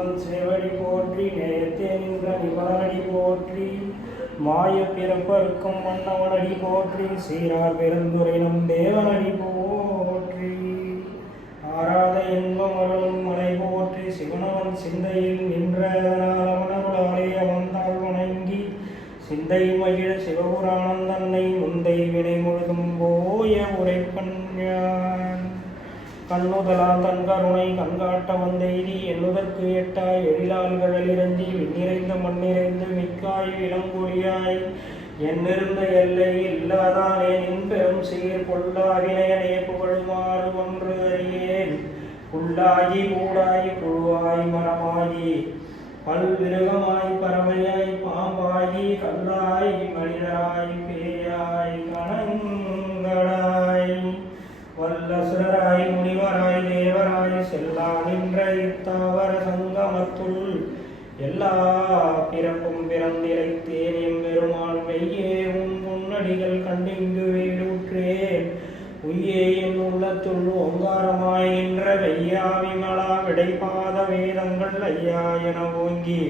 சிவன் சேவடி போற்றி நேயத்தே நின்ற நிபலனடி போற்றி மாய பிறப்பருக்கும் மன்னவனடி போற்றி சீரார் பெருந்துரை நம் தேவனடி போற்றி ஆராத இன்பம் அருளும் மலை போற்றி சிவனவன் சிந்தையில் நின்றதனாலே அவந்தாள் வணங்கி சிந்தை மகிழ சிவபுராணம் தன்னை முந்தை வினை முழுதும் போய உரைப்பன் கண்ணுதலா தன் கருணை கண்காட்ட வந்தெய்தி எண்ணுதற்கு எட்டாய் எழிலாள்களிறஞ்சி விண்ணிறைந்த மண்ணிறைந்து மிக்காய் விலங்கொழியாய் என்னிருந்த எல்லை இல்லாதானே நின் பெரும் சீர் பொல்லாவினையனே புகழுமாறு ஒன்று அறியேன் புல்லாகி கூடாய் புழுவாய் மரமாகி பல்விருகமாய் பறவையாய் பாம்பாகி கல்லாய் மனிதராய் பேயாய் கணங்களாய் வல்லசுரராய் முனிவராய் தேவராய் செல்லா நின்ற இத்தாவர சங்கமத்துள் எல்லா பிறப்பும் பிறந்திரைத்தேன் எம்பெருமான் மெய்யே உன் பொன்னடிகள் கண்டிங்கு வீடுற்றேன் உய்யே என் உள்ளத்துள் ஓங்காரமாய் நின்ற வெய்யா விமலா விடைபாத வேதங்கள் ஐயா என ஓங்கி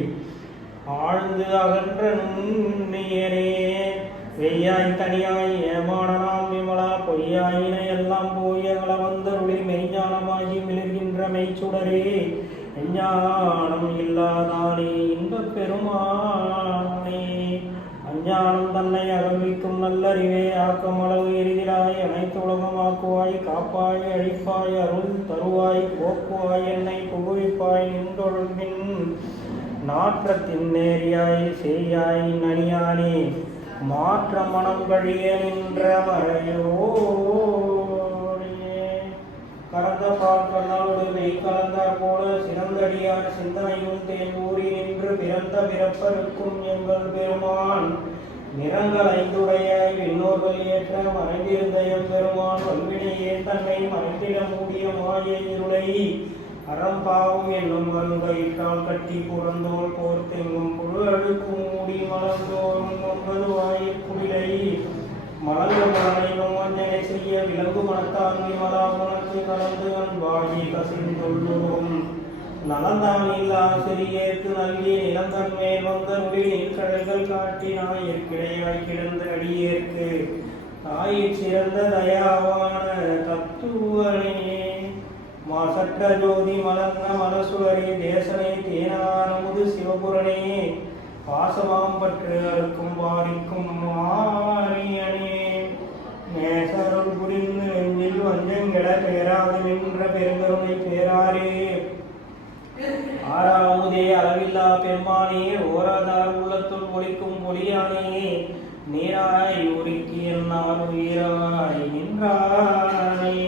ஆழ்ந்து அகன்ற நுண்ணியனே வெய்யாய் தனியாய் ஏமானனாம் விமலா பொய்யாயின எல்லாம் போய் அகல வந்தருளி மெய்ஞானமாகி மிளர்கின்ற மெய்ச்சுடரே அஞ்ஞானம் இல்லாதானே இன்பப் பெருமானே அஞ்ஞானம் தன்னை அகழ்விக்கும் நல்லறிவே ஆக்கமளவு எரிதிலாய் அனைத்து உலகமாக்குவாய் காப்பாய் அழிப்பாய் அருள் தருவாய் போக்குவாய் என்னை புகுவிப்பாய் நின்றொழும்பின் நாற்றத்தின் நேரியாய் செய்யாய் நனியானே மாற்ற மனம் கழிய நின்ற மறையோடியே கறந்த பால் கண்ணாளோடு மெய் கலந்தார் போல சிறந்தடியார் சிந்தனையும் தேங்கூறி நின்று பிறந்த பிறப்பருக்கும் எங்கள் பெருமான் நிறங்கள் ஐந்துடையாய் விண்ணோர்கள் ஏற்ற மறைந்திருந்த எம்பெருமான் வல்வினையே தன்னை மறைந்திட மூடிய மாய இருளை அறம்பாவும் என்னும் வருங்கையிட்டால் கட்டி புறந்தோல் போர்த்தெங்கும் புழு அழுக்கு மூடி மலர்ந்தோறும் 9 வாயிற்குடிலை மலர்ந்த மலனை நோஞ்சனை செய்ய விலங்கு மனத்தால் விமலா உனக்கு கலந்து அன்பாகி கசிந்தொள்ளும் நலந்தானில்லா சிறியேற்கு நல்கிய நிலந்தன் மேல் வந்த நுழில் கடல்கள் காட்டினாய் இருக்கிடையாய் கிடந்த அடியேற்கு தாயிற் சிறந்த தயாவான தத்துவனே மாசற்ற ஜோதி மலர்ந்த மனசுவரே தேசனை தேனானமுது சிவபுரனே பாசமாம் பற்று அறுக்கும் பாரிக்கும் மாரியனே நேசருள் புரிந்து நெஞ்சில் வஞ்சங்கெட பேராது நின்ற பெருங்கருணை பேராரே ஆறாமுதே அளவில்லா பெருமானே ஓராதார் உள்ளத்துள் ஒளிக்கும் ஒளியானே நீராய் உருக்கி என்னால் உயிராய் நின்றானே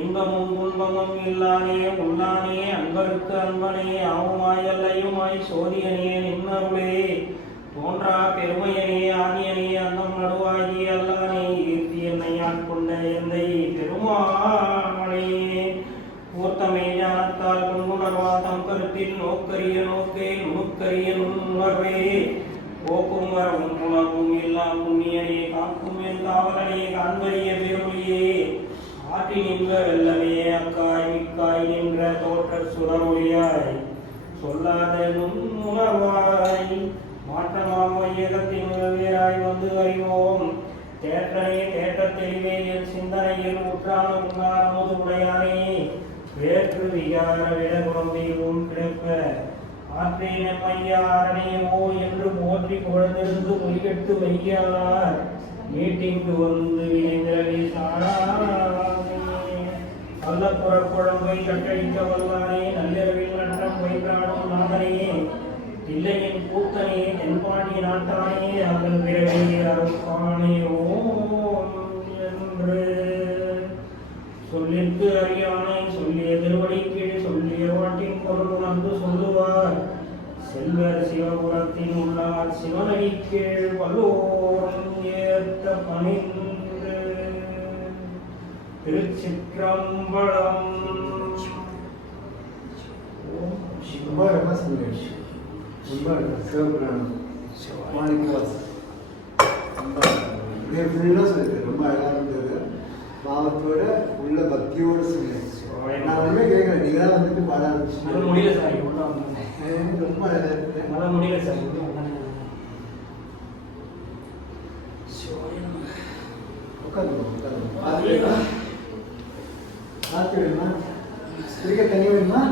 இன்பமும் துன்பமும் இல்லானே உள்ளானே அன்பருக்கு அன்பனே ஆவுமாய் அல்லையுமாய் சோதியனே நின்னருளே தோன்றா பெருமையனே ஆகியனே அன்னம் நடுவாகி அல்லானே ஈர்த்தி என்னை ஆட்கொண்ட எந்தை பெருமானே ஊர்த்தமே ஞானத்தால் கொண்டுணர்வா தம் கருத்தில் நோக்கரிய நோக்கே நுணுக்கரிய நுண்ணுணர்வே போக்கும் வரவும் உணர்வும் எல்லாம் புண்ணியனே காக்கும் என் காவலனே காண்பரிய பெருமொழியே ஆற்றி நின்ற வெள்ளமே அக்காய் மிக்காய் நின்ற தோற்ற சுடரொழியாய் சொல்லாத நுண்ணுணர்வாய் மாற்றமாம் வையகத்தின் வேறாய் வந்து அறிவோம் தேற்றனே தேற்ற தெளிவே என் சிந்தனையில் உற்றான உங்காரமுது உடையானே வேற்று விகார விடகுணம் கிடப்ப ஆற்றே நெம்மையாரணையமோ என்று போற்றி புகழ்ந்திருந்து மொழிகெட்டு வையார் மீட்டிங்கு வந்து வினைந்திரவே சாராமே அல்ல புறக்குழம்பை கட்டழிக்க வல்லானே நள்ளிரவில் நன்றம் வைத்தாடும் நாதனே இல்லையின் கூத்தனே தென்பாண்டி நாட்டானே அவன் பிறவி அருப்பானையோ என்று சொல்லிற்கு அறியானை சொல்லிய திருவடி கீழ் சொல்லிய வாட்டின் பொருள் உணர்ந்து சொல்லுவார் செல்வர் சிவபுரத்தின் உள்ளார் சிவனடி கீழ் வல்லோரும் ஏற்ற பணிந்து திருச்சிற்றம்பலம். ரொம்ப ரொம்ப சந்தோஷம். ரொம்ப சிவபுராணம் மாணிக்கவாஸ் ரொம்ப ஃபுல்லாக சொல்லியிருக்காரு. ரொம்ப அழகாக இருந்தது. பாவத்தோட உள்ள பக்தியோடு சொல்லியிருக்கேன். நான் ஒன்றுமே கேட்குறேன், நீங்க தான் வந்துட்டு பாட அது ஆரம்பிச்சிட்டீங்க. முடியல சார், உள்ள வந்தேன். ரொம்ப அழகா இருக்கு. அதான் முடியல சார், உள்ள வந்தேன். சிவாய நமக. உட்காருங்க, உட்காருங்க. பார்த்து வேணுமா? பார்த்து வேணுமா? குடிக்க தண்ணி வேணுமா?